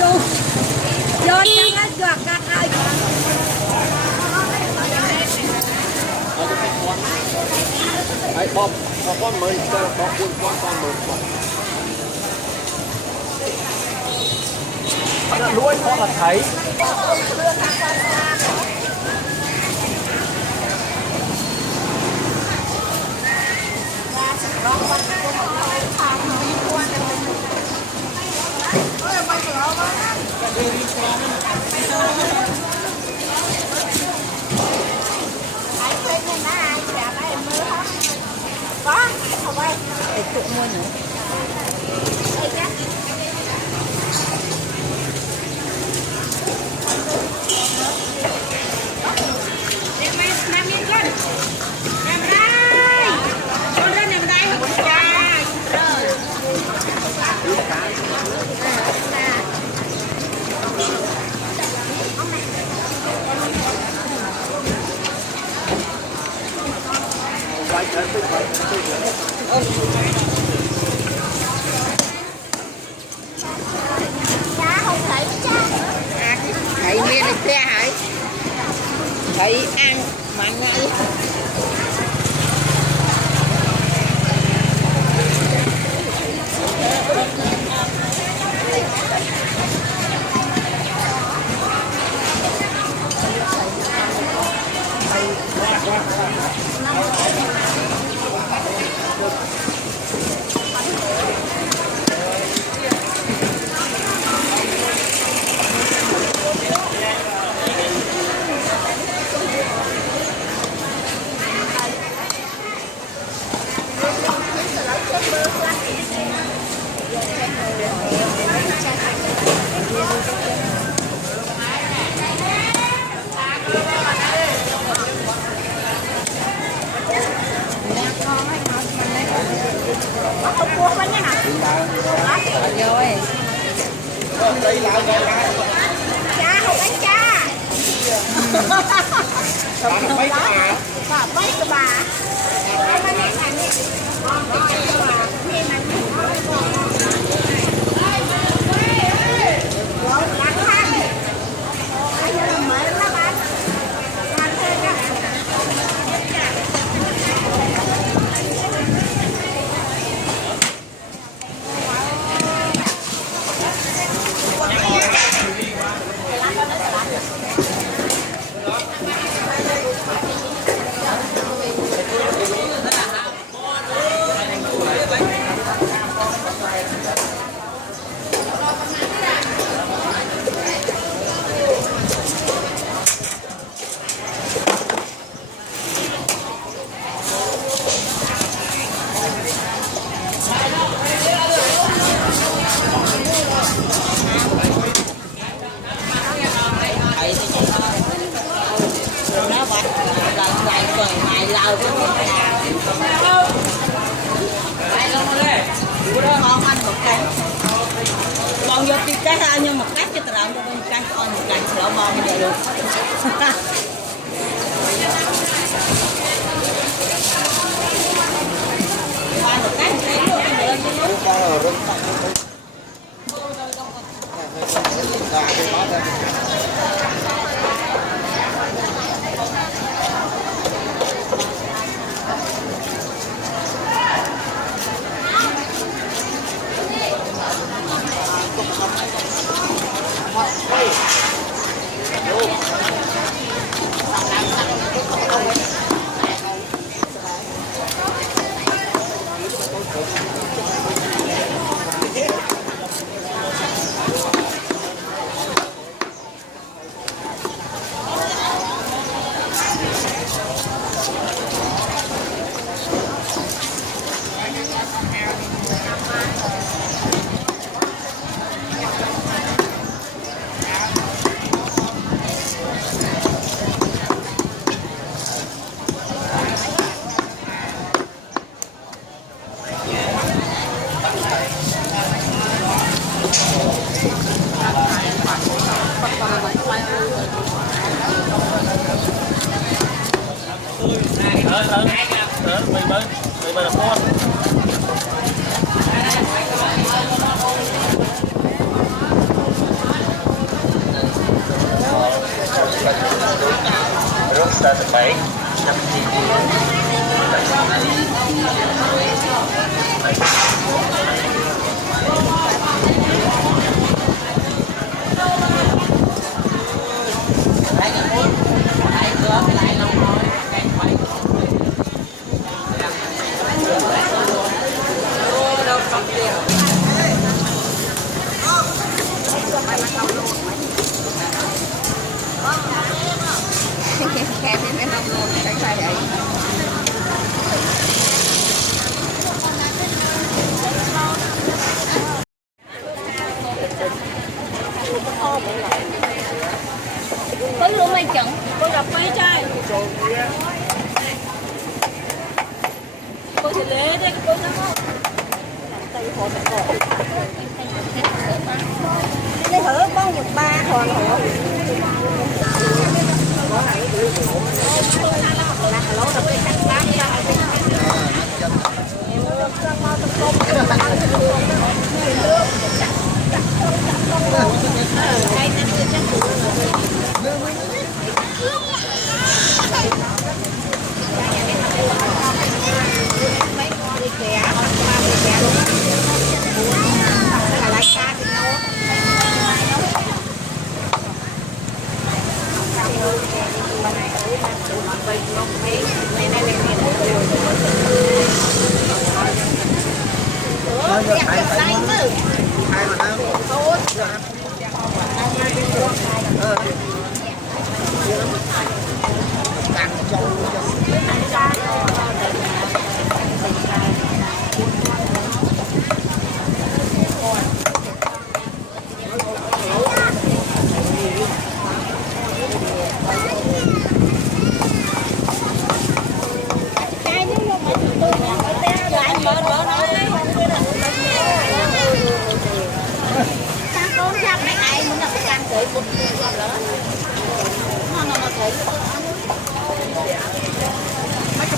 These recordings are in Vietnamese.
vô vô chẳng hết gọt gọt ơi ấy bom con mới bom con mới nó đuôi con là thấy có không ơi để tụi mua nữa đây nhá làm miếng con làm đây con lên làm đây không cha rồi cha không thấy cha thấy miếng này xe hả thấy ăn mạnh ngay không cua bánh nha hả? Rồi. Cha không đánh cha. Không mấy bà. Bà mấy cái bà. Bà này này. Ngon anh một cái bòn vô tí cái hai nhưng một cách cho tao làm cho bên cái con một cái sữa bòn vậy được con một cái thấy luôn cái nữa mày là con Có luôn mày chẳng có gặp mấy trai cô sẽ lấy đây cô nó đây thử con một ba còn hả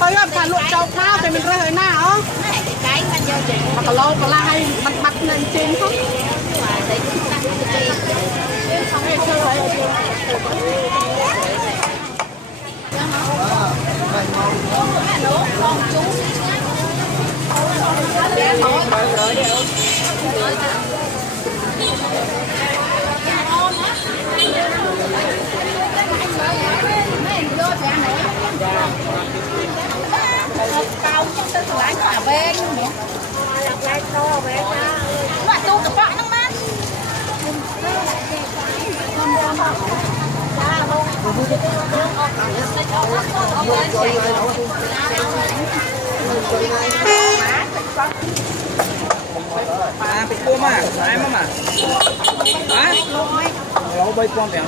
Tôi phải lụa trâu khao thì mình rơi hơi nào cái mà vô chị mà cả lâu cả la hay mình bắt lên trên không để chúng ta không cao trong tư lái quả bên lái to về mà tu cái bọ nó mát bị cua mà ai mà hả lâu bay con bèo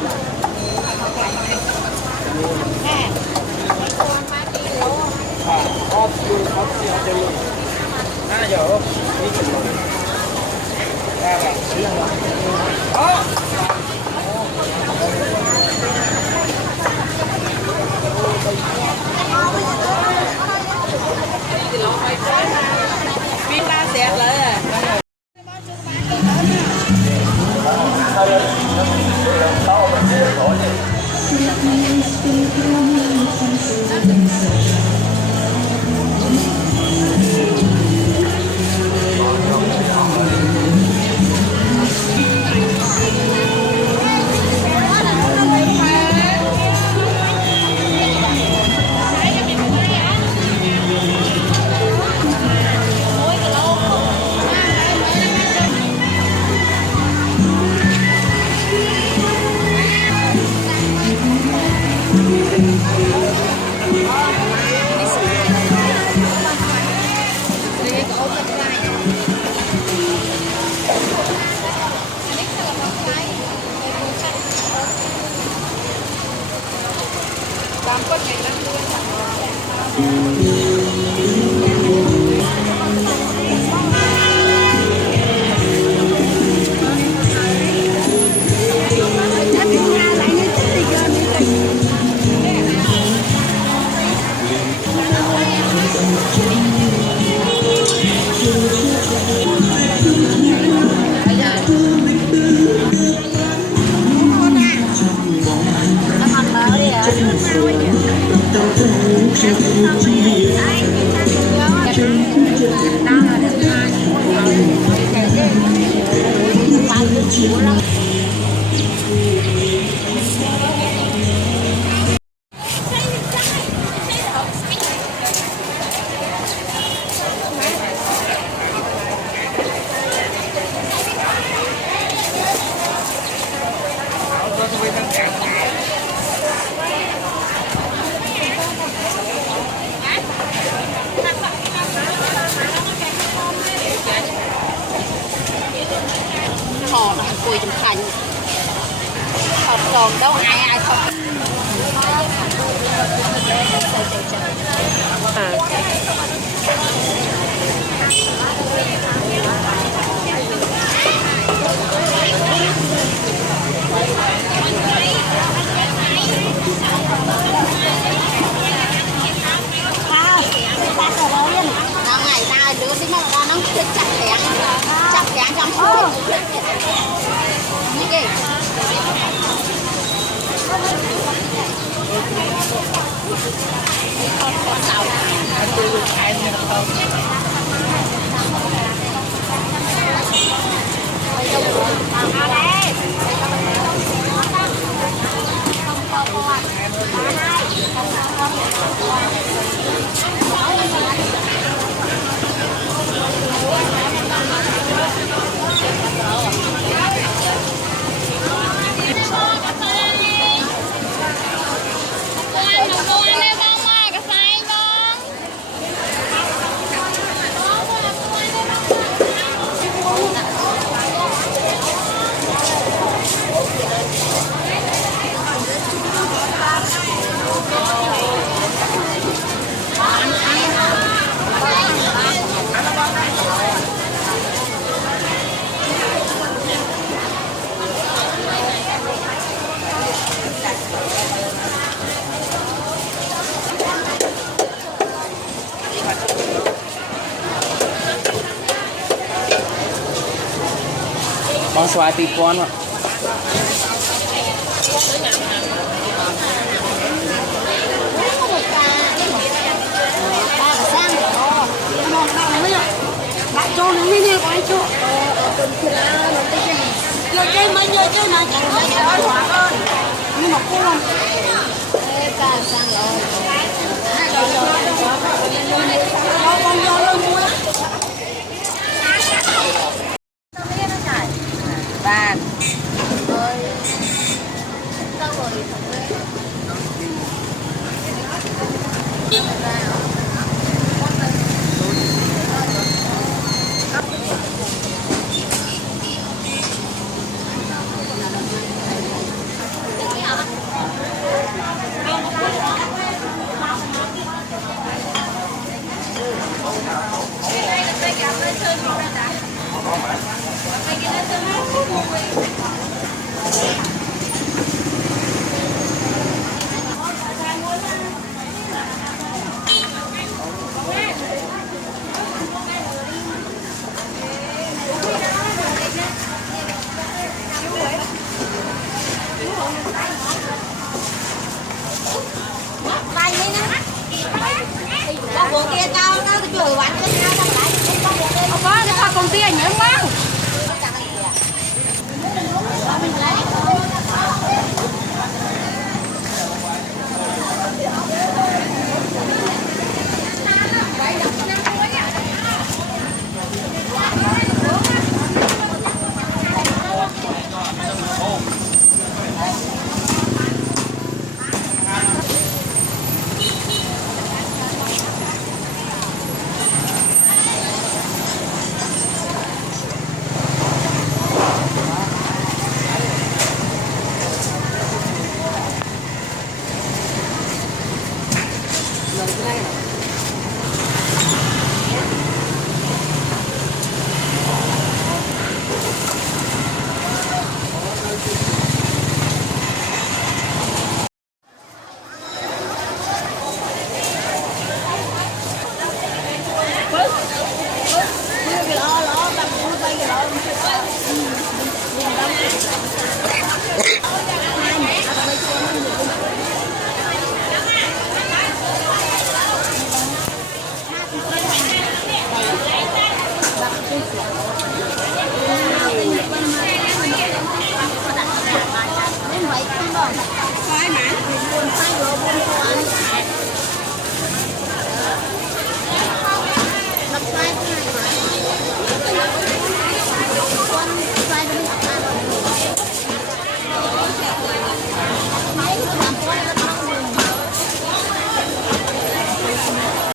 giờ pin la xẹt lại nó thành mở đi ạ Họ là cùi trong thành hợp còn đâu ai không ngày ta đứa tí mà nó chặt kẹn trong suốt như gì bóng xoài tì con mà bạn cho nó mới nghe quay chỗ giờ chơi mấy giờ chơi này chẳng phải cái đó quả ơi nhưng mà cô không càng sang rồi con vô luôn mua bàn rồi đâu rồi con kia tao chửi bạn cái nhau không phải có con tia nhớ quá